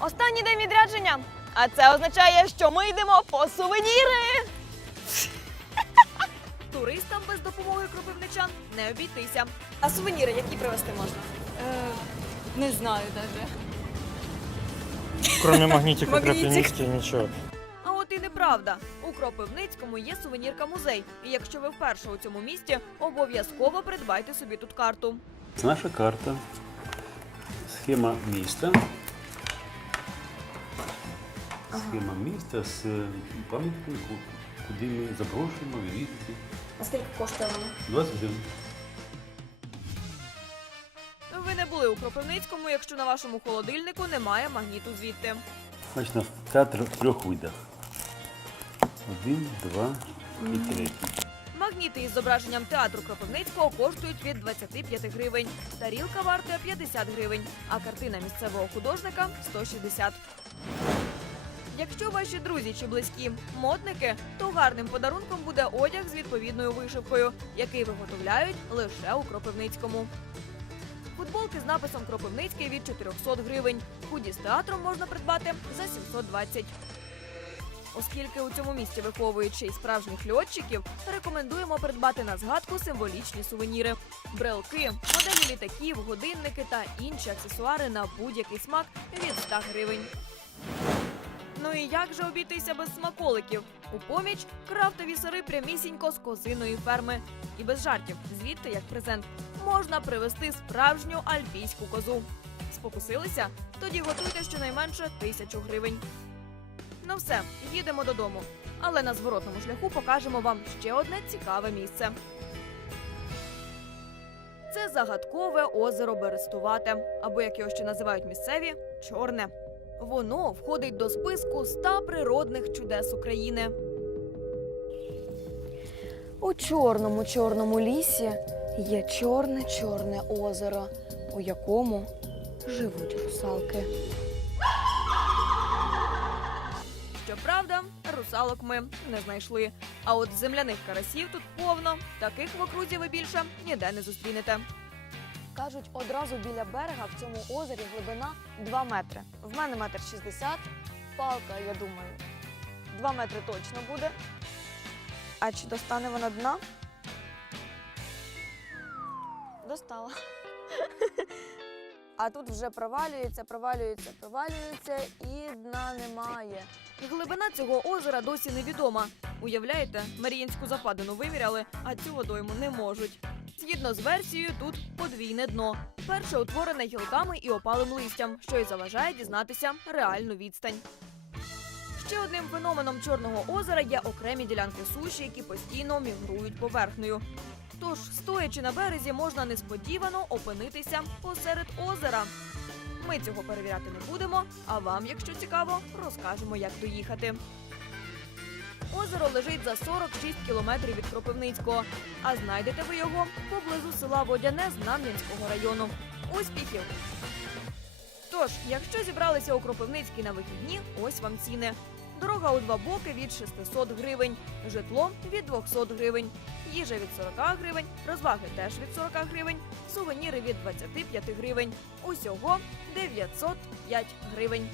Останній день відрядження. А це означає, що ми йдемо по сувеніри. Туристам без допомоги кропивничан не обійтися. А сувеніри які привезти можна? Е, не знаю даже. Кроме магнитика Магнитик. Ничего. А от і неправда. У Кропивницькому є сувенірка музей. І якщо ви вперше у цьому місті, обов'язково придбайте собі тут карту. Наша карта, схема міста. Схема міста з пам'яткою, куди ми запрошуємо відвідати. А скільки коштує вона? 20 гривень. Ви не були у Кропивницькому, якщо на вашому холодильнику немає магніту звідти. Значить, на театр в трьох видах. Один, два і третій. Магніти із зображенням театру Кропивницького коштують від 25 гривень. Тарілка вартує 50 гривень, а картина місцевого художника 160. Якщо ваші друзі чи близькі модники, то гарним подарунком буде одяг з відповідною вишивкою, який виготовляють лише у Кропивницькому. Футболки з написом Кропивницький від 400 гривень. Худі з театром можна придбати за 720. Оскільки у цьому місті виховують ще й справжніх льотчиків, рекомендуємо придбати на згадку символічні сувеніри: брелки, моделі літаків, годинники та інші аксесуари на будь-який смак від 100 гривень. Ну і як же обійтися без смаколиків? У поміч крафтові сири прямісінько з козиної ферми. І без жартів, звідти як презент, можна привезти справжню альпійську козу. Спокусилися? Тоді готуйте щонайменше тисячу гривень. Ну все, їдемо додому. Але на зворотному шляху покажемо вам ще одне цікаве місце. Це загадкове озеро Берестувате, або як його ще називають місцеві чорне. Воно входить до списку 100 природних чудес України. У чорному чорному лісі є чорне чорне озеро, у якому живуть русалки. Щоправда, русалок ми не знайшли. А от земляних карасів тут повно. Таких в окрузі ви більше ніде не зустрінете. Кажуть, одразу біля берега в цьому озері глибина 2 метри. В мене метр 60, палка, я думаю, 2 метри точно буде. А чи достане вона дна? Достала. А тут вже провалюється, провалюється, провалюється і дна немає. Глибина цього озера досі невідома. Уявляєте, Маріїнську западину виміряли, а цю водойму не можуть. Згідно з версією, тут подвійне дно. Перше утворене гілками і опалим листям, що й заважає дізнатися реальну відстань. Ще одним феноменом Чорного озера є окремі ділянки суші, які постійно мігрують поверхнею. Тож, стоячи на березі, можна несподівано опинитися посеред озера. Ми цього перевіряти не будемо, а вам, якщо цікаво, розкажемо, як доїхати. Озеро лежить за 46 кілометрів від Кропивницького, а знайдете ви його поблизу села Водяне Знам'янського району. Успіхів! Тож, якщо зібралися у Кропивницький на вихідні, ось вам ціни. Дорога у два боки від 600 гривень, житло від 200 гривень, їжа від 40 гривень, розваги теж від 40 гривень, сувеніри від 25 гривень. Усього 905 гривень.